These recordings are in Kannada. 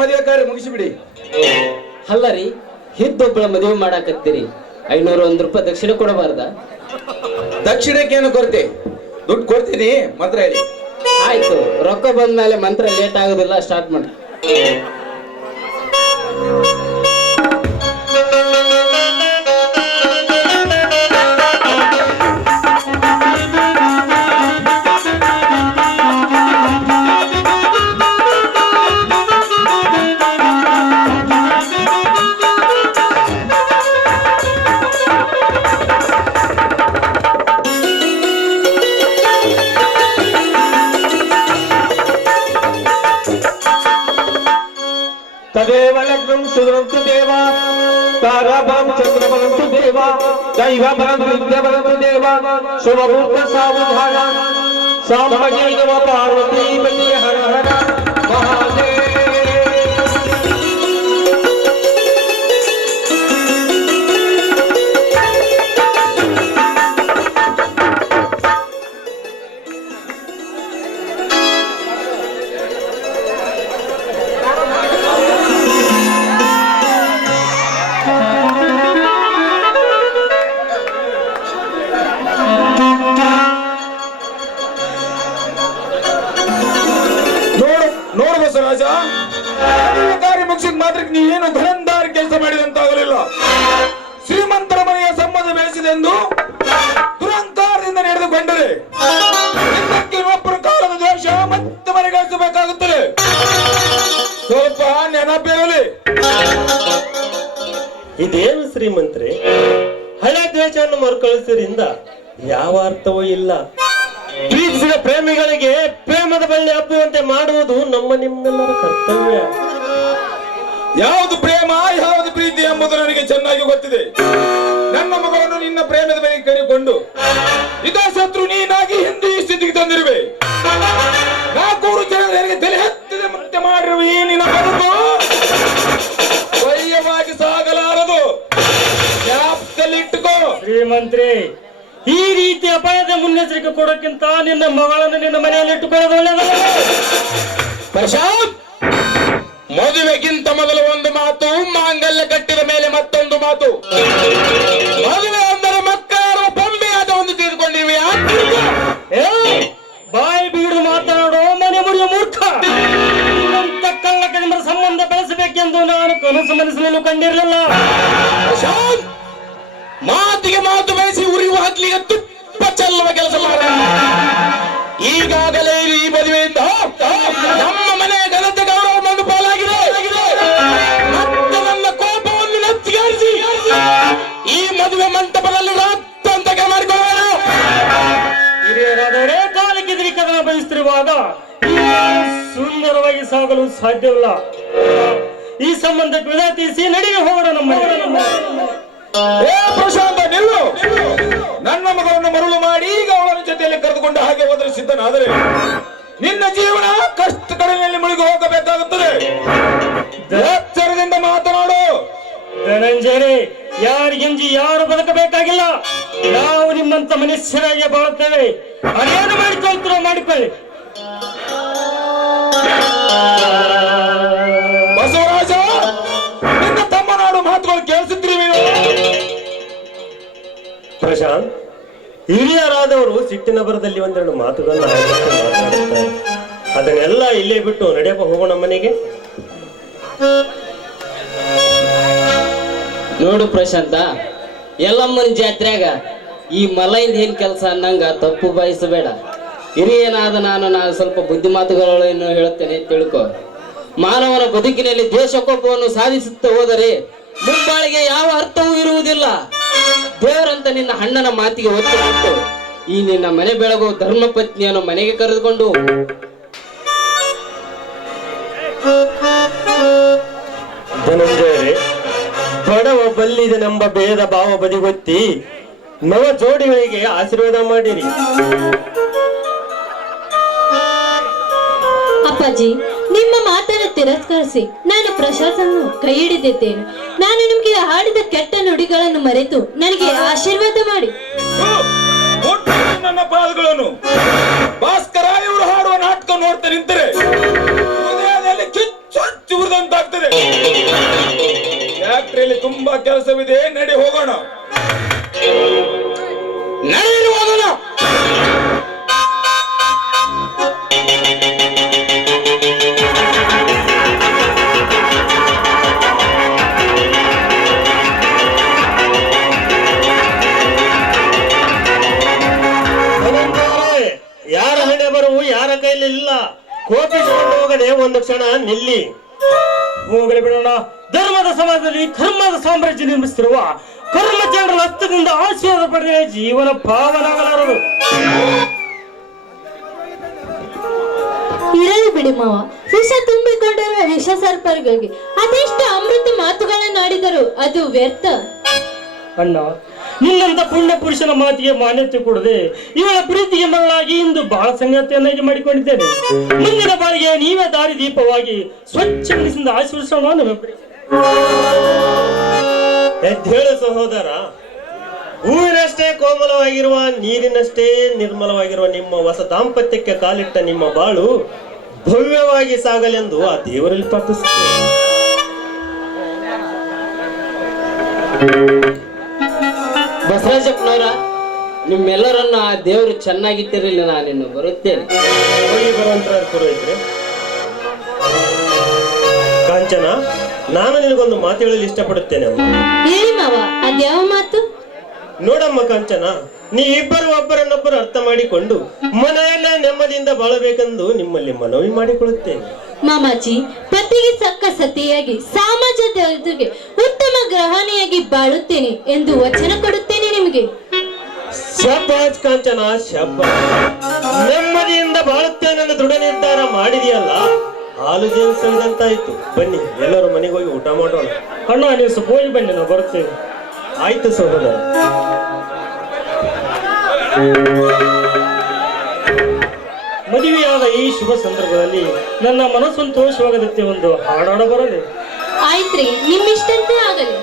ಮದುವೆ ಕಾರ್ಯ ಮುಗಿಸಿಬಿಡಿ. ಅಲ್ಲರಿ, ಹಿದ್ದೊಬ್ಬಳ ಮದುವೆ ಮಾಡಾಕತ್ತೀರಿ, 501 ರೂಪಾಯಿ ದಕ್ಷಿಣ ಕೊಡಬಾರ್ದ? ದಕ್ಷಿಣಕ್ಕೆ ಏನು ಕೊರತೆ? ದುಡ್ಡು ಕೊಡ್ತೀನಿ, ಮಂತ್ರ ಹೇಳಿ. ಆಯ್ತು, ರೊಕ್ಕ ಬಂದ್ಮೇಲೆ ಮಂತ್ರ ಲೇಟ್ ಆಗೋದಿಲ್ಲ, ಸ್ಟಾರ್ಟ್ ಮಾಡಿ. तदेव लग्नं सुदरन्तु देवा ताराबलं चन्द्रबलन्तु देवा दैवबलं विद्याबलन्तु देवा शुभमुहूर्त सावधान सामगे नमः पार्वती पति हर हर महादेव. ಮಾತ್ರ ನೀವೇನು ಧನಂದಾರಿ ಕೆಲಸ ಮಾಡಿದಂತಾಗಲಿಲ್ಲ. ಶ್ರೀಮಂತರ ಮನೆಯ ಸಂಬಂಧ ಬೆಳೆಸಿದೆಂದು ದುರಂಕಾರದಿಂದ ನಡೆದುಕೊಂಡರೆ ಇನ್ನೊಬ್ಬರ ಕಾಲದ ದ್ವೇಷ ಮತ್ತೆ ಮನೆಗಳಿಸಬೇಕಾಗುತ್ತದೆ. ಸ್ವಲ್ಪ ನೆನಪಿರಲಿ. ಇದೇನು ಶ್ರೀಮಂತ್ರೆ, ಹಳೆ ದ್ವೇಷವನ್ನು ಮರುಕಳಿಸಿದ್ರಿಂದ ಯಾವ ಅರ್ಥವೂ ಇಲ್ಲ. ಪ್ರೀತಿಸಿದ ಪ್ರೇಮಿಗಳಿಗೆ ಪ್ರೇಮದ ಬಳ್ಳಿ ಹಬ್ಬುವಂತೆ ಮಾಡುವುದು ನಮ್ಮ ನಿಮ್ಮೆಲ್ಲರ ಕರ್ತವ್ಯ. ಯಾವುದು ಪ್ರೇಮ, ಯಾವುದು ಪ್ರೀತಿ ಎಂಬುದು ನನಗೆ ಚೆನ್ನಾಗಿ ಗೊತ್ತಿದೆ. ನನ್ನ ಮಗಳನ್ನು ನಿನ್ನ ಪ್ರೇಮದ ಬಳಿ ಕರೆದುಕೊಂಡು ಇದ ಶತ್ರು ನೀನಾಗಿ ಹಿಂದೆ ಈ ಸ್ಥಿತಿಗೆ ತಂದಿರುವೆ. 400 ಜನರಿಗೆ ತಲೆ ಹತ್ತಿದ ಮತ್ತೆ ಮಾಡಿರುವ ಈ ನಿನ್ನ ಬದುಕು ವಯ್ಯವಾಗಿ ಸಾಗಲಾರದು. ಜ್ಞಾಪಕದಲ್ಲಿಟ್ಟುಕೋ. ಶ್ರೀಮಂತ್ರಿ, ಈ ರೀತಿ ಅಪಾಯದ ಮುನ್ನೆಚ್ಚರಿಕೆ ಕೊಡೋಕ್ಕಿಂತ ನಿನ್ನ ಮಗಳನ್ನು ನಿನ್ನ ಮನೆಯಲ್ಲಿ ಇಟ್ಟುಕೊಳ್ಳೋದು ಒಳ್ಳೆಯದಲ್ಲ. ಪ್ರಶಾಂತ್, ಮದುವೆಗಿಂತ ಮೊದಲು ಒಂದು ಮಾತು, ಮಾಂಗಲ್ಯ ಕಟ್ಟಿದ ಮೇಲೆ ಮತ್ತೊಂದು ಮಾತು. ಮದುವೆ ಅಂದರೆ ಮಕ್ಕಳು ಬೊಂಬೆಯಾದ ಒಂದು ತಿಳಿದುಕೊಂಡಿವೆ. ಬಾಯಿ ಬೀಡು ಮಾತನಾಡೋ ಮನೆ ಮುರಿಯ ಮೂರ್ಖ. ಕಳ್ಳಕ್ಕೆ ನಿಮ್ಮ ಸಂಬಂಧ ಬೆಳೆಸಬೇಕೆಂದು ನಾನು ಕನಸು ಮನಸ್ಸಿನಲ್ಲೂ ಕಂಡಿರಲಿಲ್ಲ. ಪ್ರಶಾಂತ್, ಮಾತಿಗೆ ಮಾತು ಬೆಳೆಸಿ ಉರಿಯುವ ಹಗ್ಲಿಗೆ ತುಪ್ಪ ಚೆಲ್ಲುವ ಕೆಲಸ ಮಾಡ. ಈಗಾಗಲೇ ಈ ಮದುವೆಯಿಂದ ನಮ್ಮ ಮನೆಯ ಘನತೆ ಗೌರವ ಮಂಡು ಪಾಲಾಗಿದೆ. ಮತ್ತೆ ನನ್ನ ಕೋಪವನ್ನು ನೆತ್ತಿಗೇರಿಸಿ ಈ ಮದುವೆ ಮಂಟಪದಲ್ಲಿ ರಾತ್ತಂತಕ ಮಾಡಿಕೊಳ್ಳೋಣ. ಹಿರಿಯರಾದವರೇ ಕಾಲಕ್ಕೆದಿರಿ ಕದನ ಬಯಸುತ್ತಿರುವಾಗ ಸುಂದರವಾಗಿ ಸಾಗಲು ಸಾಧ್ಯವಿಲ್ಲ. ಈ ಸಂಬಂಧಕ್ಕೆ ವಿಧ ತೀರಿಸಿ ನಡೆಗೆ ಹೋಗೋಣ. ನಮ್ಮ ಪ್ರಶಾಂತ, ನಿಲ್ಲು. ನನ್ನ ಮಗಳನ್ನು ಮರಳು ಮಾಡಿ ಈಗ ಅವಳ ಜೊತೆಯಲ್ಲಿ ಕರೆದುಕೊಂಡು ಹಾಗೆ ಹೋದರೆ ಸಿದ್ಧನಾದರೆ ನಿನ್ನ ಜೀವನ ಕಷ್ಟ ಕಡಲಿನಲ್ಲಿ ಮುಳುಗಿ ಹೋಗಬೇಕಾಗುತ್ತದೆ. ಎಚ್ಚರದಿಂದ ಮಾತನಾಡು. ಧನಂಜಯರೇ, ಯಾರಿಗೆಂಜಿ ಯಾರು ಬದುಕಬೇಕಾಗಿಲ್ಲ. ನಾವು ನಿಮ್ಮಂತ ಮನುಷ್ಯರಾಗಿ ಬಾಳುತ್ತೇವೆ. ಅದೇನು ಮಾಡಿಕೊಳ್ತೀರೋ ಮಾಡಿಕೊಳ್ಳಿ. ಬಸವರಾಜ, ನಿನ್ನ ತಮ್ಮ ನಾಡು ಮಾತುಗಳು ಕೇಳಿಸುತ್ತಿರುವೆ. ಪ್ರಶಾಂತ್, ಹಿರಿಯರಾದವರು ಸಿಟ್ಟಿನ ಬರದಲ್ಲಿ ಒಂದೆರಡು ಮಾತುಗಳನ್ನು ಮಾತನಾಡುತ್ತಾರೆ. ಅದನ್ನೆಲ್ಲ ಇಲ್ಲೇ ಬಿಟ್ಟು ನಡೆಯಪ್ಪ, ಹೋಗೋಣ ಮನೆಗೆ. ನೋಡು ಪ್ರಶಾಂತ, ಎಲ್ಲಮ್ಮನ ಜಾತ್ರೆಯಾಗ ಈ ಮಲೈಂದ ಏನ್ ಕೆಲಸ ಅನ್ನಂಗ ತಪ್ಪು ಬಯಸಬೇಡ. ಹಿರಿಯನಾದ ನಾನು ಸ್ವಲ್ಪ ಬುದ್ಧಿ ಮಾತುಗಳನ್ನು ಹೇಳುತ್ತೇನೆ, ತಿಳ್ಕೊ. ಮಾನವನ ಬದುಕಿನಲ್ಲಿ ದ್ವೇಷಕೋಪವನ್ನು ಸಾಧಿಸುತ್ತಾ ಹೋದರೆ ಮುಂಬಾಳಿಗೆ ಯಾವ ಅರ್ಥವೂ ಇರುವುದಿಲ್ಲ. ದೇವರಂತ ನಿನ್ನ ಅಣ್ಣನ ಮಾತಿಗೆ ಒತ್ತು ಕೊಟ್ಟು ಈ ನಿನ್ನ ಮನೆ ಬೆಳಗು ಧರ್ಮ ಪತ್ನಿಯನ್ನು ಮನೆಗೆ ಕರೆದುಕೊಂಡು ಧನಂಜಯರೇ, ಬಡವ ಬಲ್ಲಿದನೆಂಬ ಭೇದ ಭಾವ ಬದಿಗೊತ್ತಿ ನವ ಜೋಡಿಗಳಿಗೆ ಆಶೀರ್ವಾದ ಮಾಡಿರಿ. ಅಪ್ಪಾಜಿ, ನಿಮ್ಮ ಮಾತನ್ನು ತಿರಸ್ಕರಿಸಿ ನಾನು ಪ್ರಶಾಸನನ್ನು ಕೈ ಹಿಡಿದಿದ್ದೇನೆ. ನಾನು ನಿಮಗೆ ಹಾಡಿದ ಕೆಟ್ಟ ನುಡಿಗಳನ್ನು ಮರೆತು ನನಗೆ ಆಶೀರ್ವಾದ ಮಾಡಿ. ನನ್ನ ಪಾದಗಳನ್ನು ಭಾಸ್ಕರ ಇವರು ಹಾಡುವ ನಾಟಕ ನೋಡ್ತಾ ನಿಂತರೆ ಹೃದಯದಲ್ಲಿ ಕಿಚ್ಚು ಉರಿದಂತ ತುಂಬಾ ಕೆಲಸವಿದೆ, ನಡಿ ಹೋಗೋಣ. ನಡಿ ಹೋಗೋಣ. ಯಾರ ಹಣೆ ಬರವು ಯಾರ ಕೈಲಿ ಇಲ್ಲ. ಕೋಪಿಸಿಕೊಂಡು ಹೋಗದೆ ಒಂದು ಕ್ಷಣ ನಿಲ್ಲಿ. ಹೋಗಲಿ ಬಿಡೋಣ. ಧರ್ಮದ ಸಮಾಜದಲ್ಲಿ ಕರ್ಮದ ಸಾಮ್ರಾಜ್ಯ ನಿರ್ಮಿಸುತ್ತಿರುವ ಕರ್ಮಚಾರರ ಹಸ್ತದಿಂದ ಆಶೀರ್ವಾದ ಪಡೆದ ಜೀವನ ಪಾವನಾಗಲಾರದು. ಇರಲಿ ಬಿಡಿ ಮಾವ, ವಿಷ ತುಂಬಿಕೊಂಡಿರುವ ವಿಷ ಸರ್ಪರಿಗಾಗಿ ಅದೆಷ್ಟು ಅಮೃತ ಮಾತುಗಳನ್ನಾಡಿದರು ಅದು ವ್ಯರ್ಥ. ಅಣ್ಣ, ನಿನ್ನಂತ ಪುಣ್ಯ ಪುರುಷನ ಮಾತಿಗೆ ಮಾನ್ಯತೆ ಕೊಡದೆ ಇವಳ ಪ್ರೀತಿಗೆ ಮರಳಾಗಿ ಇಂದು ಬಹಳ ಸಂಗತಿಯನ್ನಾಗಿ ಮಾಡಿಕೊಂಡಿದ್ದೇನೆ. ಮುಂದಿನ ಬಾರಿಗೆ ನೀವೇ ದಾರಿ ದೀಪವಾಗಿ ಸ್ವಚ್ಛ ಮನಸ್ಸಿಂದ ಆಶೀರ್ವಿಸೋಣ. ಎದ್ದೇಳು ಸಹೋದರ. ಹೂವಿನಷ್ಟೇ ಕೋಮಲವಾಗಿರುವ, ನೀರಿನಷ್ಟೇ ನಿರ್ಮಲವಾಗಿರುವ ನಿಮ್ಮ ಹೊಸ ದಾಂಪತ್ಯಕ್ಕೆ ಕಾಲಿಟ್ಟ ನಿಮ್ಮ ಬಾಳು ಭವ್ಯವಾಗಿ ಸಾಗಲೆಂದು ಆ ದೇವರಲ್ಲಿ ಪ್ರಾರ್ಥಿಸುತ್ತೇನೆ. ಬಸವರಾಜಪ್ಪನವರ, ನಿಮ್ಮೆಲ್ಲರನ್ನ ಆ ದೇವರು ಚೆನ್ನಾಗಿಟ್ಟಿರಲಿ. ನಾನಿನ್ನು ಬರುತ್ತೇನೆ. ಹೋಗಿ ಬರುವಂತ ಪುರೋಹಿತ್ರೆ. ಕಾಂಚನ, ನಾನು ನಿನಗೊಂದು ಮಾತು ಹೇಳಲು ಇಷ್ಟಪಡುತ್ತೇನೆ. ಹೇಳಿ ಮಾವ, ಅದ್ಯಾವ ಮಾತು? ನೋಡಮ್ಮ ಕಾಂಚನ, ನೀವಿಬ್ಬರು ಒಬ್ಬರನ್ನೊಬ್ಬರು ಅರ್ಥ ಮಾಡಿಕೊಂಡು ಮನೆಯಲ್ಲೇ ನೆಮ್ಮದಿಯಿಂದ ಬಾಳಬೇಕೆಂದು ನಿಮ್ಮಲ್ಲಿ ಮನವಿ ಮಾಡಿಕೊಳ್ಳುತ್ತೇನೆ. ಮಾಮಾಜಿ, ಪತಿಗೆ ತಕ್ಕ ಸತಿಯಾಗಿ ಸಮಾಜದ ಎದುರಿಗೆ ಉತ್ತಮ ಗೃಹಿಣಿಯಾಗಿ ಬಾಳುತ್ತೇನೆ ಎಂದು ವಚನ ಕೊಡುತ್ತೇನೆ ನಿಮಗೆ. ಶಬಾಜ್ ಕಾಂಚನ, ಶಬಾಜ್. ನೆಮ್ಮದಿಯಿಂದ ಬಾಳುತ್ತೇನೆಂದು ದೃಢ ನಿರ್ಧಾರ ಮಾಡಿದೆಯಲ್ಲ, ಹಾಲು ಜೇನು ಸರಿದಂತಾಯ್ತು. ಬನ್ನಿ, ಎಲ್ಲರೂ ಮನೆಗೆ ಹೋಗಿ ಊಟ ಮಾಡೋಣ. ಅಣ್ಣ, ನೀವು ಸ್ವಲ್ಪ ಹೋಗಿ ಬನ್ನಿ, ನಾವು ಬರುತ್ತೇವೆ. ಆಯ್ತು ಸಹೋದರ. ಮದುವೆಯಾದ ಈ ಶುಭ ಸಂದರ್ಭದಲ್ಲಿ ನನ್ನ ಮನಸ್ಸಂತೋಷವಾಗದಂತೆ ಒಂದು ಹಾಡಾಡ ಬರಲಿ. ಆಯ್ತ್ರಿ, ನಿಮ್ಮಿಷ್ಟಂತೆ ಆಗಲಿ.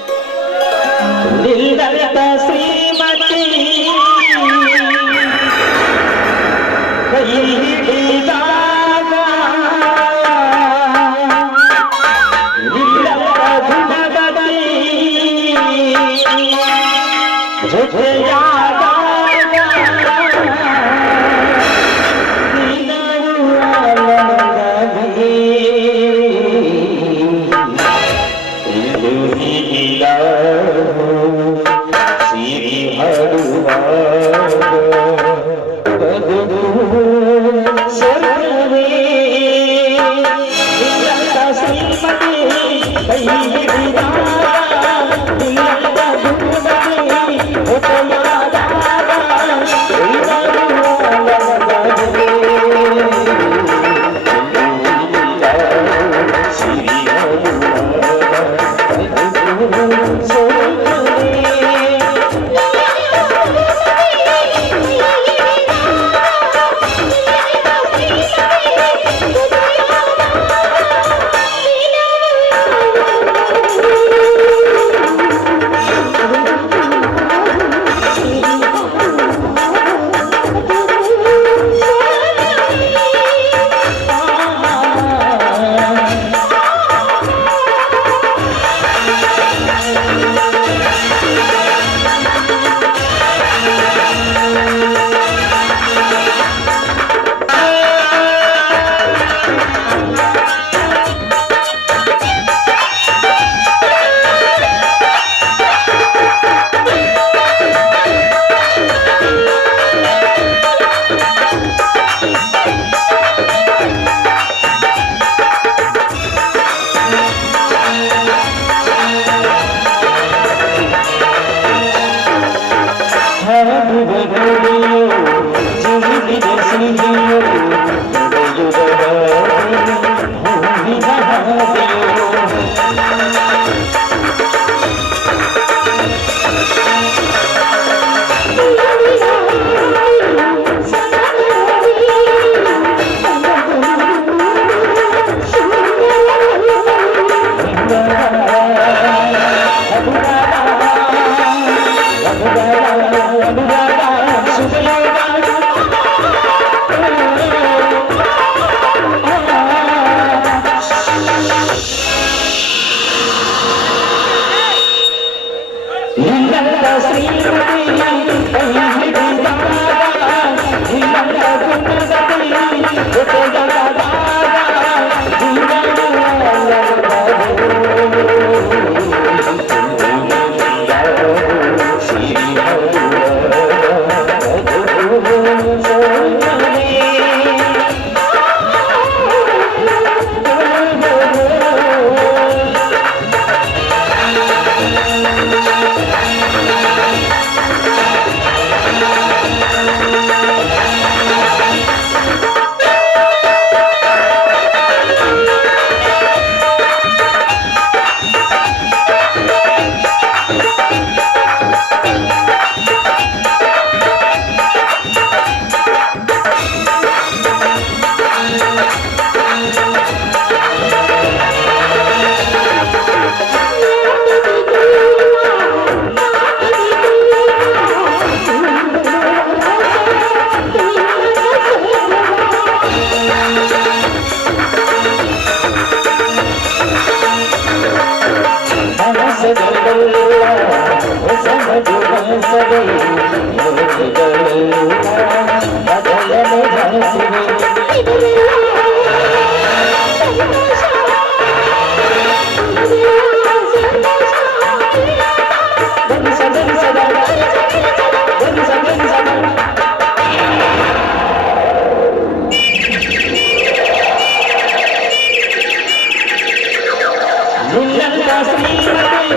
ನಿನ್ನಂತ ಶ್ರೀಮತಿ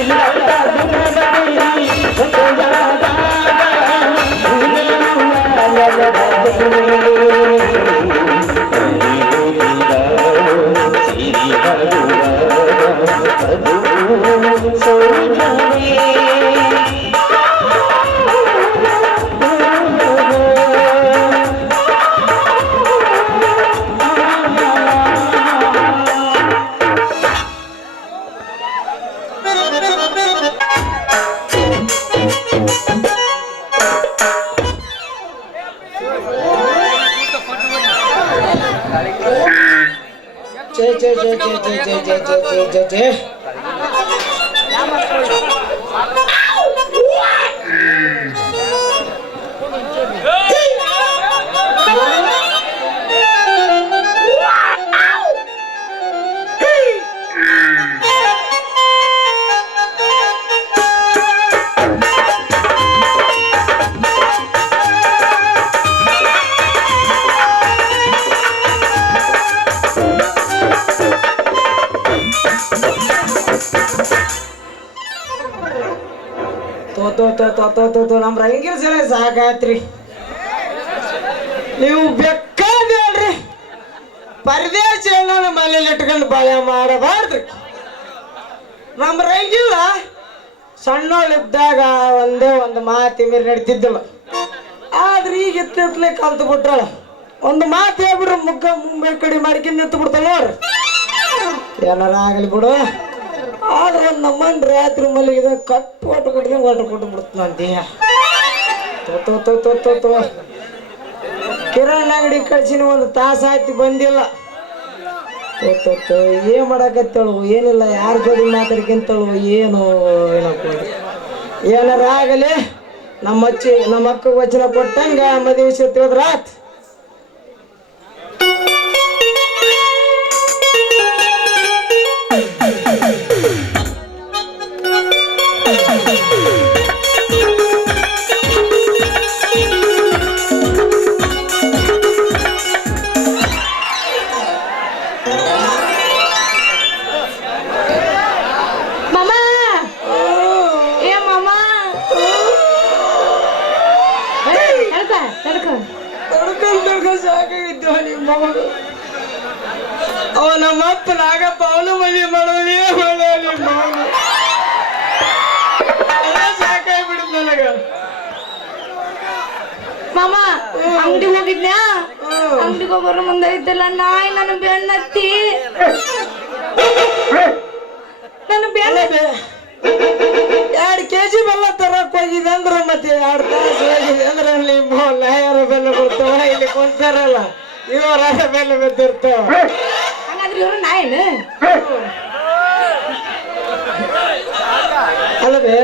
ಇಲ್ಲದ ಗುಣವತಿ ಜೊತೆಯಾದಾಗ ನಮ್ ರಂಗಿನ ಸಲ ಸಾಕಾತ್ರಿ. ನೀವು ಬೇಕಾದ್ರಿ ಪರದೇಶ ಮನೇಲಿ ಇಟ್ಕೊಂಡು ಬಾಳೆ ಮಾಡಬಾರ್ದ್ರಿ. ನಮ್ ರಂಗಿಲ್ಲ ಸಣ್ಣವಳಿದ್ದಾಗ ಒಂದೇ ಒಂದು ಮಾತು ಮೀರಿ ನಡೀತಿದ್ದಿಲ್ಲ. ಆದ್ರೆ ಈಗ ಇತ್ತಲೇ ಕಲ್ತು ಬಿಟ್ರಳ. ಒಂದು ಮಾತು ಹೇಳ್ಬಿಡ್ರಿ ಮುಗ್ಗ ಮುಂಬೈ ಕಡೆ ಮಾಡ್ಕೊಂಡು ನಿಂತು ಬಿಡ್ತಾಳ ನೋಡ್ರಿ. ಏನಾರ ಆಗಲಿ ಬಿಡು. ಆದ್ರೆ ಒಂದು ನಮ್ಮನ್ ರಾತ್ರಿ ಮಲಗಿದ ಕಟ್ಟು ಒಟ್ಟು ಕೊಟ್ಟಿದಂಗೆ ಒಟ್ಟು ಕೊಟ್ಟು ಬಿಡ್ತಾನಂತೀಯ. ಕಿರಾಣಿ ಅಂಗಡಿ ಕಳ್ಸಿನ ಒಂದು ತಾಸು ಆಯ್ತು ಬಂದಿಲ್ಲ. ಏನ್ ಮಾಡಕತ್ತಳು ಏನಿಲ್ಲ, ಯಾರ ಜೋಡಿ ಮಾತಾಡ್ಕೊಂತಳು ಏನು ಏನಪ್ಪ. ಏನಾರ ಆಗಲಿ ನಮ್ಮ ಅಕ್ಕ ವಚನ ಕೊಟ್ಟಂಗ ಮದುವೆ ವಿಷಯ ತಿಳಿದ್ರಾತ್. ಸಾಕಾಗಿದ್ದ ನಿಮ್ಮ ಅವ ನಮ್ಮಪ್ಪ ನಾಗಪ್ಪ ಅವನು ಮದುವೆ ಮಾಡೋದೇ ನಿಮ್ಮ ಸಾಕಾಗ್ಬಿಡುತ್ತ ನನಗ. ಮಾಮ ಅಂಗಡಿ ಹೋಗಿದ್ನ್ಯಾ, ಅಂಗಡಿಗೆ ಹೋಗೋರು ಮುಂದೆ ಇದ್ದಲ್ಲ ನಾಯಿ ನನ್ನ ಬೆನ್ನತ್ತಿ ನನ್ನ ಬೆನ್ನ 2 kg ಬೆಲ್ಲ ತರಕ್ ಹೋಗಿದೆ ಅಂದ್ರ ಮತ್ತೆ 2 ತಾಸು ಹೋಗಿದೆ ಅಂದ್ರೆ ನಿಮ್ಮ ಲಾಯರ್ ಬೆಲ್ಲ ಬರ್ತಾವ. ಇಲ್ಲಿ ಕುಂತಾರಲ್ಲ ಇವರ ಬೆಲ್ಲ ಬಿದ್ದಿರ್ತಾವ. ಹಂಗಾದ್ರೆ ಇವ್ರು ನಾಯಿನ ಅಲ್ಲವೇ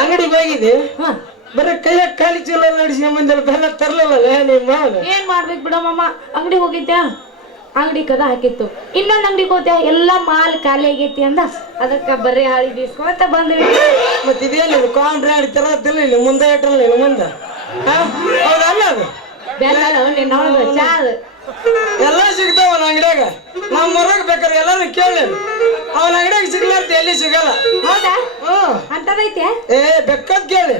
ಅಂಗಡಿಗೆ ಹೋಗಿದೆ ಬರೀ ಕೈಯಾಗ ಖಾಲಿ ಚೀಲ ನಡೆಸಿ ಮುಂದೆ ಬೆಲ್ಲ ತರ್ಲಿಲ್ಲ ನಿಮ್ಮ ಏನ್ ಮಾಡ್ಬೇಕು ಬಿಡ ಮಾಮ. ಅಂಗಡಿ ಹೋಗಿದ್ಯಾ, ಅಂಗಡಿ ಕದ ಹಾಕಿತ್ತು. ಇನ್ನೊಂದ್ ಅಂಗಡಿಗೆ ಹೋದ್ಯಾ, ಎಲ್ಲಾ ಮಾಲ್ ಖಾಲಿ ಆಗೈತಿ ಅಂದ. ಅದಕ್ಕ ಬರೀ ಹಾಳಿ ಬೀಸ್ಕೊಂತ ಬಂದ್ವಿ. ಮತ್ತೆ ಇದೇನು ಕಾಂಡ್ರೆ ಆಡಿ ತರತ್ತಿಲ್ಲ ಇಲ್ಲಿ ಮುಂದೆ ಇಟ್ಟಲ್ಲ ನೀನು ಮುಂದೆ ಹೌದಲ್ಲ ಅದು ಎಲ್ಲ ಸಿಗ್ತಾವ ಅವನ ಅಂಗಡಿಯಾಗ. ನಮ್ಮ ಹೊರಗ ಬೇಕಾರೆ ಎಲ್ಲಾರು ಕೇಳಿ ಅವನ ಅಂಗಡಿಯಾಗ ಸಿಗ್ಲಾರ್ದ ಎಲ್ಲಿ ಸಿಗಲ್ಲ. ಹೌದಾ ಅಂತದೈತೆ ಏ ಬೆಕ್ಕದ್ ಕೇಳಿ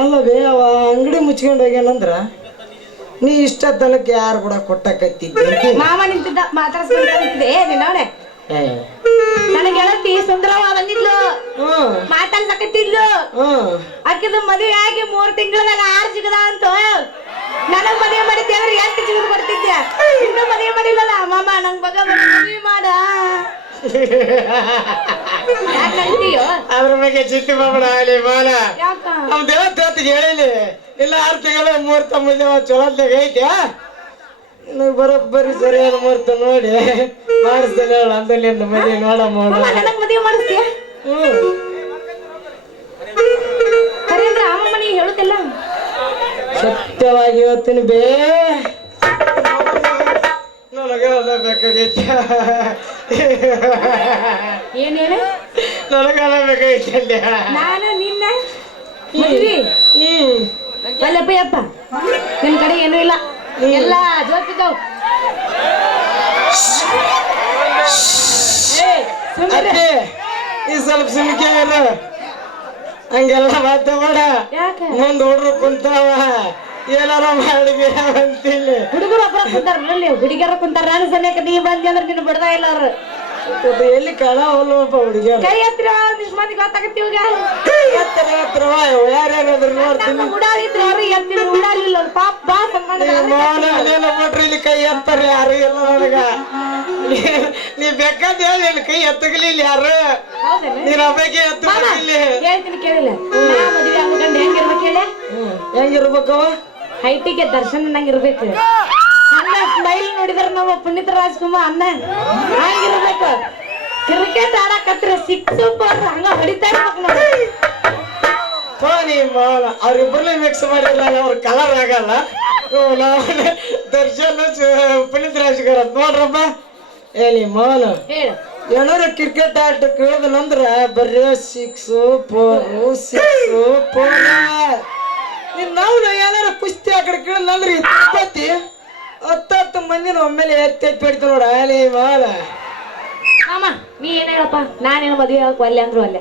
ಅಲ್ಲವೇ ಅವ ಅಂಗಡಿ ಮುಚ್ಕೊಂಡು ಹೋಗ್ಯಾನಂದ್ರ ನೀ ಇಷ್ಟ ತನಕ ಯಾರು ಕೂಡ ಕೊಟ್ಟಕತ್ತಿದ್ದೆ. ಮಾಮ ನಿಂತಿದ್ದ ಮಾತಾಡ್ಸ್ಕೊಂಡೆ ನಿನ್ನವಳೆ. ನನ್ನ ಗೆಳತಿ ಸುಂದರವ ಬಂದಿದ್ಲು, ಮಾತಾಡ್ಸಕತ್ತಿದ್ಲು. ಆಕಿದ ಮದುವೆ ಆಗಿ 3 ತಿಂಗಳದಾಗ 6 ಜಿಗದ ಅಂತ. ನನಗ್ ಮದುವೆ ಮಾಡಿದ್ದೆ ಅಂದ್ರೆ 8 ಜಿಗದ್ ಬರ್ತಿದ್ದೆ. ಇನ್ನು ಮದುವೆ ಮಾಡಿಲ್ಲಲ್ಲ ಮಾಮ. ನಂಗ್ ಮಗ ಮದುವೆ ಮಾಡ ಅದ್ರ ಬಗ್ಗೆ ಚಿಂತೆ ಮಾಡಬೇಡ ಅಲ್ಲಿ ಮಾನ. ಯಾಕ ನಮ್ ದೇವತೆಗೆ ಹೇಳಿಲಿ ಇಲ್ಲ 6 ತಿಂಗಳ ಮುಹೂರ್ತ ಮುಗಿದ ಚಲೋತ್ನಾಗ ಐತ್ಯಾ. ಬರೋಬ್ಬರಿ ಸರಿಯಾದ ಮುಹೂರ್ತ ನೋಡಿ ಮಾಡಿಸ್ತೇನೆ ಹೇಳ ಅಂದಲ್ಲಿಂದ ಮದುವೆ ನೋಡಮ್ಮ. ನನಗ್ ಮದುವೆ ಮಾಡಿಸ್ತೀಯ ಸರಿ ಅಂದ್ರೆ ಅಮ್ಮ ಮನೆಗೆ ಹೇಳುತ್ತಿಲ್ಲ. ಸತ್ಯವಾಗಿ ಇವತ್ತಿನ ನನಗೆ ಬೇಕಾಗೈತಿ. ಏನೇನು ನನಗಾಲ ಬೇಕಾಗೈತಿ. ನಾನು ನಿನ್ನ ಮದುವೆ ಅಲ್ಲಪ್ಪಯ್ಯಪ್ಪ, ನಿನ್ ಕಡೆ ಏನೂ ಇಲ್ಲ. ಎಲ್ಲ ಜೋಪಿದ್ದವು ಅತ್ತೆ ಈ ಸ್ವಲ್ಪ ಸುಮ್ಕೆ ಇರು. ಹಂಗೆಲ್ಲ ಮಾತಾಡ ಯಾಕೆ ಮುಂದ್ ಹುಡ್ರು ಕುಂತಾವ ಏನಾರ ಮಾಡಿ ಅಂತಿಲ್ಲ. ಹುಡುಗರು ಒಬ್ಬರ ಕುಂತಾರ ಹುಡುಗಿಯರ ಕುಂತಾರ ನಾನು ಸನ್ಯಾಕ ನೀ ಬಂದಿ ಅಂದ್ರೆ ನಿನ್ನ ಬಿಡ್ದ ಇಲ್ಲ ಅವ್ರು ಎಲ್ಲಿ ಕಾಣ ಹೋಲ್ಲಪ್ಪ ಹುಡುಗಿಯರು. ಕೈ ಹತ್ತಿರ ಒಂದಿಷ್ಟು ಮಂದಿ ಗೊತ್ತಾಗತ್ತಿ ಇವಾಗ ಹತ್ರವ ಯಾರ್ಯಾರಾದ್ರು ನೋಡ್ತೀನಿ. ಉಡಾಳಿದ್ರು ಅವ್ರು ಎತ್ತಿದ್ರು ಉಡಾಲಿಲ್ಲ ಪಾಪ ಬಾ ಬಿಟ್ರಿ ಇಲ್ಲಿ ಕೈ ಎತ್ತಾರೆ ಯಾರು ಇಲ್ಲ ನನಗ. ನೀ ಬೇಕಾದ ಹೇಳಿ ಇಲ್ಲಿ ಕೈ ಎತ್ತಗಲಿಲ್ಲ ಯಾರು ನೀನ್ ಹಬ್ಬಕ್ಕೆ ಎತ್ತ ಇಲ್ಲಿ ಹೇಳ್ತೀನಿ ಕೇಳಿಲ್ಲ ನಾ ಮದುವೆ ಆಗ್ಬೇಕಂದ್ರೆ ಹೆಂಗಿರ್ಬೇಕು ಹೇಳ ಹೆಂಗಿರ್ಬೇಕವ ಹೈಟಿಗೆ ದರ್ಶನ ನಂಗಿರ್ಬೇಕು ಅಣ್ಣ ಸ್ಮೈಲ್ ನೋಡಿದ್ರ ನಮ್ಮ ಪುನೀತ್ ರಾಜ್ಕುಮಾರ್ ಅಣ್ಣ ಹಂಗಿರ್ಬೇಕು ಕ್ರಿಕೆಟ್ ಆಡಕತ್ರ ಸಿಕ್ಸ್ ಫೋರ್ ಹಂಗ ಹೊಡಿತಾ ಇರ್ಬೇಕು ನೋಡಿ ನೀ ಮಾವನ ಅವ್ರಿಬ್ರಲ್ಲೇ ಮಿಕ್ಸ್ ಮಾಡಿಲ್ಲ ಅವ್ರ ಕಲರ್ ಆಗಲ್ಲ. ನಾವು ದರ್ಶನ್ ಪುನೀತ್ ರಾಜ್ಕುಮಾರ್ ನೋಡ್ರಪ್ಪ ಏನಿ ಮಾವನ ಹೇಳು ಏನಾರ ಕ್ರಿಕೆಟ್ ಆಟ ಕೇಳಿದನಂದ್ರ ಬರೀ 6 4 6 4 ನಾವು ಏನಾರ ಕುಸ್ತಿ ಆ ಕಡೆ ಕೇಳಿದ್ನಂದ್ರೆ 20 ಮಂದಿನ ಒಮ್ಮೆಲೆ ಎತ್ತಿ ಬಿಡ್ತು ನೋಡ ಅಲ್ಲಿ ಮಾಲ. ಮಾಮ ನೀ ಏನ್ ಹೇಳಪ್ಪ ನಾನೇನು ಮದುವೆ ಆಗಕ್ಕೆ ಒಲ್ಲೆ ಅಂದ್ರು ಅಲ್ಲೇ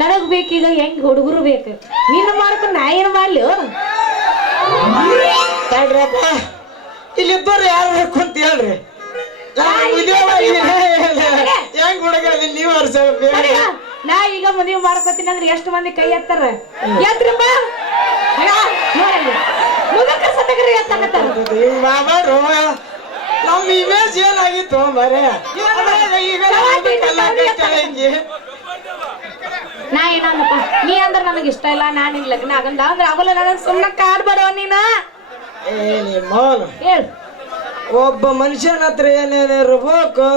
ನನಗ್ ಬೇಕೀಗ ಹೆಂಗ್ ಹುಡುಗರು ಬೇಕು ನೀನು ಮಾಡ್ಕೊಂಡು ನಾ ಏನು ಮಾಡ್ಲಿ ತಡ್ರಪ್ಪ ಇಲ್ಲಿದ್ದವ್ರು ಯಾರು ಕುಂತ ಹೇಳ್ರಿ ಹೆಂಗ್ ಹುಡುಗರಲ್ಲಿ ನೀವು ವರ್ಷ ನಾ ಈಗ ಮದುವೆ ಮಾಡ್ಕೊತೀನಿ ಅಂದ್ರೆ ಎಷ್ಟು ಮಂದಿ ಕೈ ಎತ್ತಾರ ಎತ್ರಪ್ಪ ಹಿಂಗ್ ಮಾಮಾರು ನಮ್ ಇಮೇಜ್ ಏನಾಗಿತ್ತು ಮರೆ ಈಗ ಹಿಂಗೆ ನಾ ಏನಂದಪ್ಪ ನೀ ಅಂದ್ರ ನನಗೆ ಇಷ್ಟ ಇಲ್ಲ ನಾನು ಲಗ್ನ ಆಗಂದ ಅಂದ್ರೆ ಅವಲ್ಲ ನನಗೆ ಸುಮ್ಮನೆ ಕಾಡ್ಬೇಡವ ನೀನ ಏನಿ ಮೌನ ಹೇಳು ಒಬ್ಬ ಮನುಷ್ಯನ ಹತ್ರ ಏನೇನು ಇರ್ಬೇಕು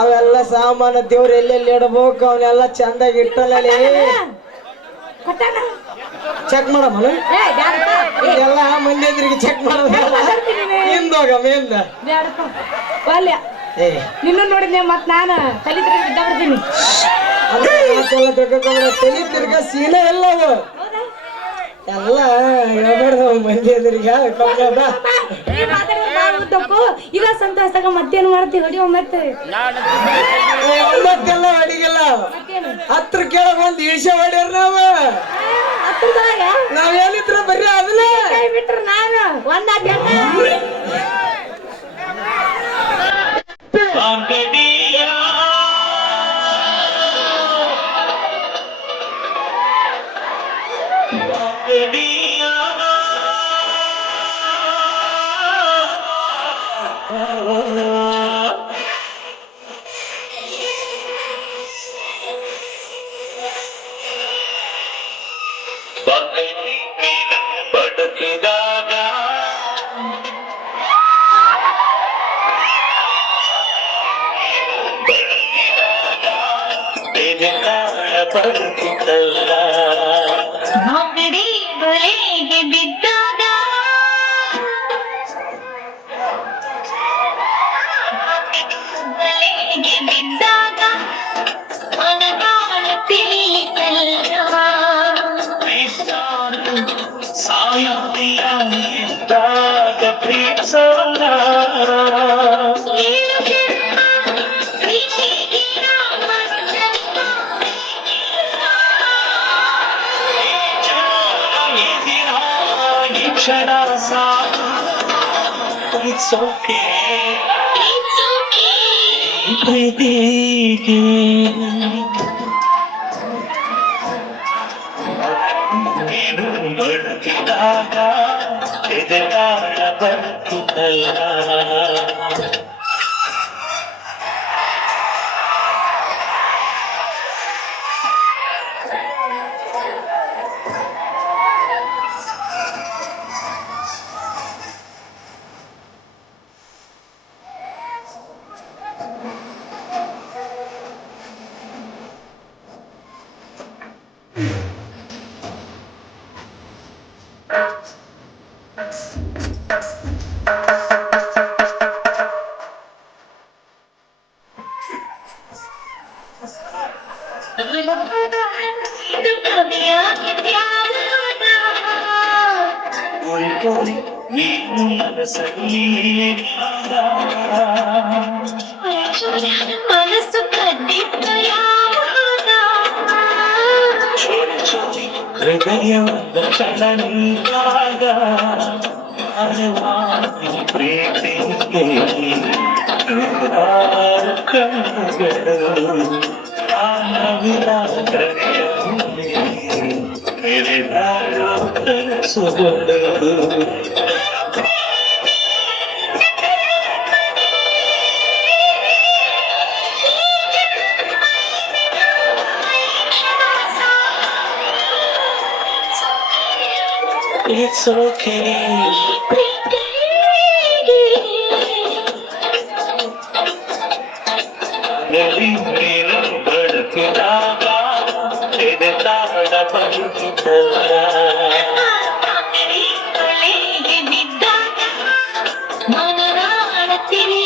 ಅವೆಲ್ಲ ಸಾಮಾನು ದೇವ್ರು ಎಲ್ಲೆಲ್ಲಿ ಇಡಬೇಕು ಅವನ್ನೆಲ್ಲ ಚಂದಾಗಿ ಇಟ್ಟಲ್ಲಿ ಕೊಟ್ಟಾನ ಚೆಕ್ ಮಾಡಮ್ಮ ಎಲ್ಲ ಮಂದಿ ಎದುರಿಗೆ ಚೆಕ್ ಮಾಡೋದು ಹಿಂದೋಗ ಮೇಂದ ಬ್ಯಾಡಪ್ಪ ಬಾಲ್ಯ ನಿನ್ನ ನೋಡಿದ್ನೆ ಮತ್ ನಾನು ಕಲಿತ್ರೆ ಬಿದ್ದ ಬಿಡ್ತೀನಿ ಮಾತೆಲ್ಲ ತಿಳ್ಕೊಂಡ್ರೆ ತಲೆ ತಿರ್ಗ ಸೀನೆ ಎಲ್ಲ ಅವು ಎಲ್ಲ ಹೇಳ್ಬಾರ್ದು ಮಂದಿ ಎದುರಿಗೆ ಇದ ಸಂತೋಷದಾಗ ಮತ್ತೇನು ಮಾಡ್ತೀವಿ ಹೊಡಿಯೋ ಮತ್ತೆ ಮತ್ತೆಲ್ಲ ಅಡಿಗೆಲ್ಲ ಹತ್ರ ಕೇಳಕ್ ಒಂದ್ ಇಳಿಸ ಹೊಡ್ಯಾರ ನಾವೇನಿದ್ರ ಬರ್ರಿ ಅದನ್ನ ಕೈ ಬಿಟ್ರ ನಾನು ಅಂಗಡಿ ಬರೆಗೆ ಬಿದ್ದಾಗ ಬಲೆಗೆ ಬಿದ್ದಾಗ ಮನಗಾಳ ತಿಳಿಸಲ್ಲ ಸಾಯುತ್ತಿದ್ದಾಗ ಪ್ರೀತಿಸಲ್ಲ It's okay. It's okay. ಪ್ರೀತಿಗೆ ನೀನು ಬರುತ್ತಿದ್ದಾಗ ಎದೆಗಾಳ ಬರುತ್ತಿದ್ದಲ್ಲ ನೀನು ಮನಸ್ಸಲ್ಲಿ ಮನಸ್ಸು ಕದ್ದಿದ್ದ ಯಾವಾಗ ಚೋರಿ ಚೋರಿ ಹೃದಯವಾದ ಕಳನಿದ್ದಾಗ ಅರವಾಗಿ ಪ್ರೀತಿಗೆ ನೂರಾರು ಕಣ್ಣುಗಳು ಆ ನವಿಲ ಕರೆಯಲ್ಲಿ ಮೆರೆದಾಡೋ ಕನಸುಗಳು It's okay. ನೀನು ಬದುಕಿದಾಗ ಎದೆತಾಳ ಬದುಕಿದ್ದಲ್ಲ ಬಿದ್ದಾಗ ಮನದಾಳ ತಿಳಿ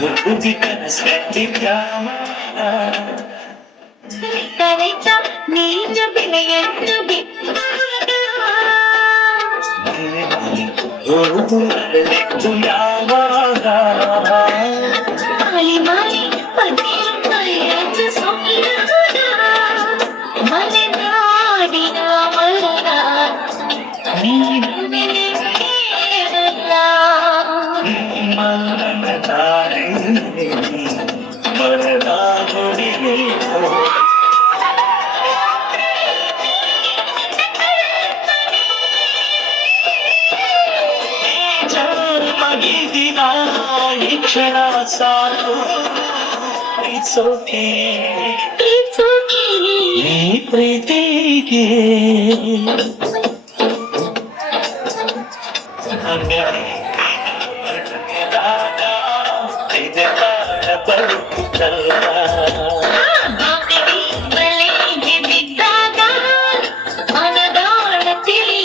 ಹುಡುಗಿ ಕನಸೆಟ್ಟಿದ್ಯಾಮ ಕರೆತ ನೀನ ಬೆಲೆಯನ್ನು ಹುಡುಗಿತ್ತು ಯಾವಾಗ ಮಾಲಿ ಮಾಲಿ ಪದಿರುತ್ತ ಸೊಂಗಿನ ಮಲೆನಾಡಿನ ಮರದ ನೀನು ಮನ ತಾಯಿ ಮನದ ನುಡಿಗೆ ಮಗಿದಿನ ಈ ಕ್ಷಣ ಸಾಕು It's okay. It's okay. ಈ ಪ್ರೀತಿಗೆ ಹಂಗನೆ ಇದೆ ಕಾಲ ಬರುತ್ತಲ್ಲ ಬಲೆಗೆ ಬಿದ್ದಾಗ ಮನದಾಳ ತಿಳಿ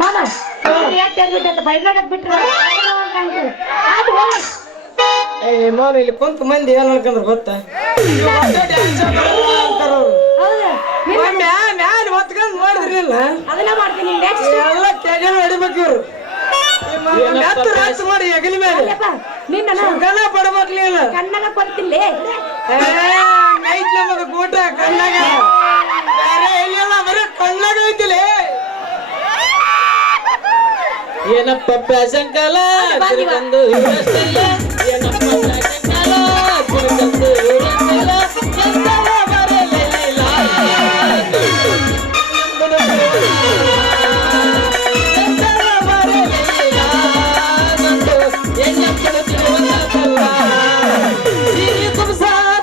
ಮಾಮ ಯಾಕೆ ಬೈದಾಡಕ್ ಬಿಟ್ರ ಮೋನು ಇಲ್ಲಿ ಕುಂತ ಮಂದಿ ಏನ್ ಅನ್ಕೊಂಡ್ರು ಗೊತ್ತಾ ಮ್ಯಾಲ ಹೊತ್ಕೊಂಡ್ ನೋಡಿದ್ರಿಲ್ಲ ಅದನ್ನ ಮಾಡ್ತೀನಿ ನೆಕ್ಸ್ಟ್ ಎಲ್ಲ ಕೆಗಲ್ ಹೊಡಿಬೇಕು ಇವ್ರು ಮಾಡಿ ಎಗಲಿ ಮೇಲೆ ನಿನ್ನ ಗಲ ಪಡ್ಬೇಕ್ಲಿಲ್ಲ ಕಣ್ಣನ ಕೊಡ್ತಿಲ್ಲ ಐತ್ ನಮಗ ಕೂಟ ಕಣ್ಣಾಗ ಬೇರೆ ಎಲ್ಲಿಲ್ಲ ಬರೀ ಕಣ್ಣಾಗ ಐತಿಲ್ಲ ಏನಪ್ಪ ಪ್ಯಾಸಂಕಾಲ ತಿರುಗಂದು ಇವರಷ್ಟಲ್ಲ ಏನಪ್ಪ ಪ್ಯಾಸಂಕಾಲ ತಿರುಗಂದು ಇವರಷ್ಟಲ್ಲ ಎಂದವ ಬರಲಿಲ್ಲ ಎಂದವ ಬರಲಿಲ್ಲ ನಂದು ಎಣ್ಣೆಪ್ಪಳು ತಿರುವಂತಲ್ಲ ಸಿರಿ ಕುಂಸ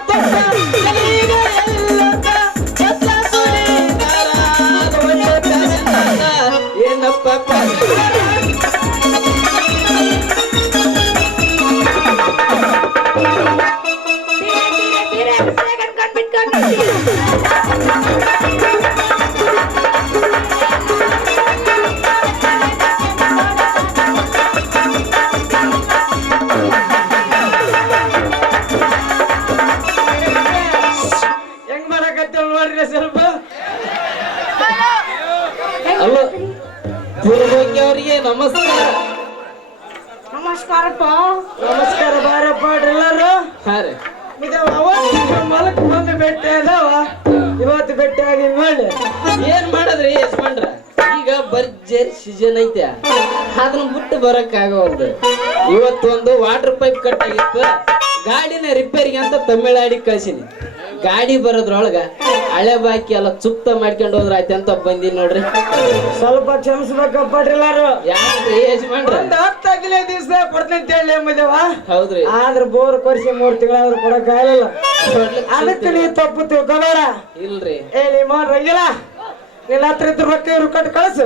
ತೊಟ್ಟ ಕಲೀಗ ಎಲ್ಲಕ್ಕ ಚತ್ತ ಸುರಿದಾರ ಒಂದು ಪ್ಯಾಸಂಕಾಲ ಏನಪ್ಪ ಪ್ಯಾಸಂಕಾಲ ಹೆಂಗ್ ಮಾಡಕತ್ತೇವ್ ನೋಡ್ರಿ ಸ್ವಲ್ಪ ಅಲ್ಲ ಪೂರ್ವಕ್ಕೆ ಅವರಿಗೆ ನಮಸ್ಕಾರ. ನಮಸ್ಕಾರಪ್ಪ ನಮಸ್ಕಾರ ಬಾರಪ್ಪ ಎಲ್ಲಾರು ಹಾ ರೀ ಮಲಕ್ ಬಂದು ಭೇಟಿ ಅದಾವ ಇವತ್ತು ಭೇಟಿ ಆಗಿ ಮಾಡಿ ಏನ್ ಮಾಡದ್ರಿ ಯಜಮಾನ್ರ ಈಗ ಬರ್ಜರ್ ಸೀಸನ್ ಐತೆ ಅದನ್ನ ಬಿಟ್ಟು ಬರಕ್ ಆಗವಲ್ದು. ಇವತ್ತೊಂದು ವಾಟರ್ ಪೈಪ್ ಕಟ್ ಆಗಿತ್ತು, ಗಾಡಿನ ರಿಪೇರಿಗೆ ಅಂತ ತಮಿಳ್ನಾಡಿಗೆ ಕಳ್ಸಿನಿ. ಗಾಡಿ ಬರೋದ್ರೊಳಗ ಹಳೆ ಬಾಕಿ ಎಲ್ಲ ಚುಪ್ತ ಮಾಡ್ಕೊಂಡು ಹೋದ್ರ ಆಯ್ತು ಅಂತ ಬಂದಿನಿ ನೋಡ್ರಿ. ಸ್ವಲ್ಪ ಕ್ಷಮಿಸ್ಬೇಕಪ್ಪ ಎಲ್ಲಾರು. ಯಾಕ್ರಿ ಯಜಮಾನ್ರ? ಒಂದ್ 10 ಅಗಿಲೆ ದಿವ್ಸ ಕೊಡ್ತೀನಿ ಅಂತ ಹೇಳಿ ಮದ್ಯವ. ಹೌದ್ರಿ. ಆದ್ರ ಬೋರ್ ಕೊರ್ಸಿ 3 ತಿಂಗಳಾದ್ರೂ ಕೊಡಕ್ ಆಗಲಿಲ್ಲ. ಅದಕ್ಕೆ ನೀ ತಪ್ಪು ತಿಳ್ಕೊಬೇಡ. ಇಲ್ರಿ. ನಿಮ್ಮ ರಂಗಿಲ್ಲ ನಿನ್ನ ಹತ್ರ ಇದ್ರ ರೊಕ್ಕ ಇವ್ರು ಕಟ್ ಕಳ್ಸು.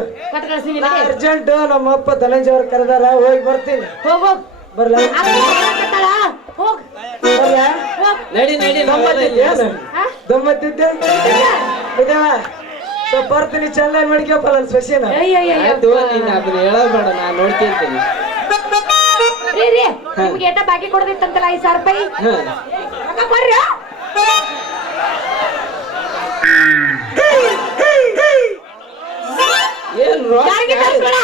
ಅರ್ಜೆಂಟ್ ನಮ್ಮ ಅಪ್ಪ ಧನಂಜಯ ಅವ್ರು ಕರೆದಾರ, ಹೋಗಿ ಬರ್ತೀನಿ. ಹೋಗು ಬರ್ಲ ಹೋಗ್ ನಡಿ ನಡಿ ದಮ್ಮತ್ತಿದ್ದೆ ಇದೇವ ಸ್ವಲ್ಪ ಬರ್ತೀನಿ. ಚೆನ್ನಾಗಿ ಮಾಡ್ಕೊಪ್ಪ ನನ್ನ ಸೊಸೆನ. ಆಯ್ತು, ನೀನ್ ಅದನ್ನ ಹೇಳಬೇಡ, ನಾನ್ ನೋಡ್ಕೊಂತೀನಿ. ನಿಮ್ಗೆ ಏಟ ಬಾಕಿ ಕೊಡದಿತ್ತಂತಲ್ಲ 5,000 ರೂಪಾಯಿ ರೊಕ್ಕ ಕೊಡ್ರಿ. ಏನ್ ಯಾರಿಗೆ ತೋರಿಸ್ಬೇಡ,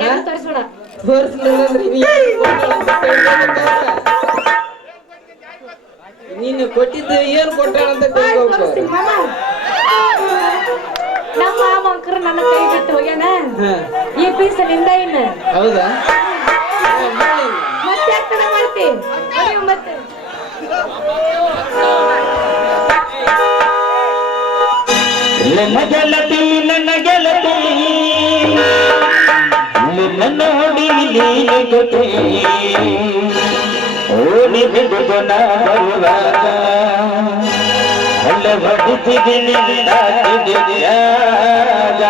ಯಾರಿಗೂ ತೋರಿಸ್ಬೇಡ. ತೋರಿಸ್ಲಿಲ್ಲಂದ್ರೆ ನೀನು ಕೊಟ್ಟಿದ್ದು ಏನ್ ಕೊಟ್ಟಾಳಂತ ತೋರಿಸ್ತೀನಿ ಮಾಮ. ನಮ್ಮ ಮಂಕರು ನನ್ನ ಕೈ ಬಿಟ್ಟು ಹೋಗ್ಯಾನ. ಈ ಪೀಸ್ ನಿಂದ ಇನ್ನು ಹೌದಾ? ಮತ್ತೆ ಯಾಕೆ ಮಾಡ್ತಿ ಮತ್ತೆ ನನ್ನ ಗೆಳತಿ ನನ್ನ ಗೆಳತಿ ನಿನ್ನ ನೋಡಿ ನೀನು ಗೊತ್ತೇ ಓಡಿ ಬಿಡುದು ನಾ ಬರುವಾಗ ಹಲ್ಲವಡಿಸಿದಿನಿ ಹಿಡಿಯಾಗ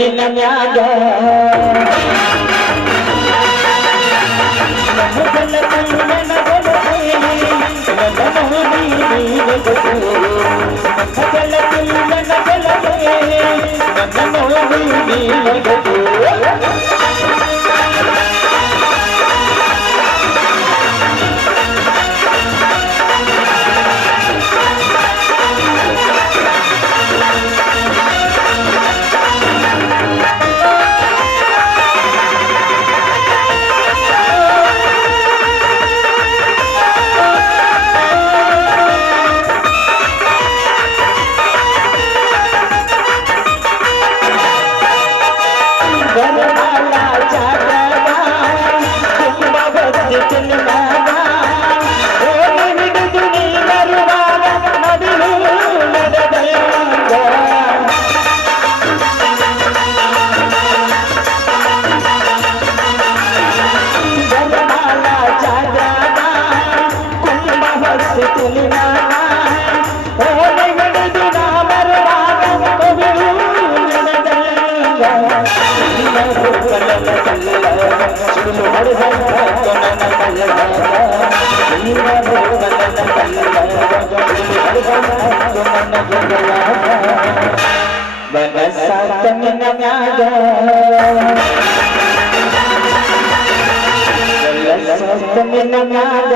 ನಿನ್ನ ಮ್ಯಾಗ ಹರಿದಾತು ನನ್ನ ಕೈಯಾಗ ನೀ ಬರುವ ನನ್ನ ಕೈಯಾಗ ಹರಿದಾತು ನನ್ನ ಜೊತೆಯಾಗ ಮನಸಾತ ನಿನ್ನ ಮ್ಯಾಗ ಮನಸಾತ ನಿನ್ನ ಮ್ಯಾಗ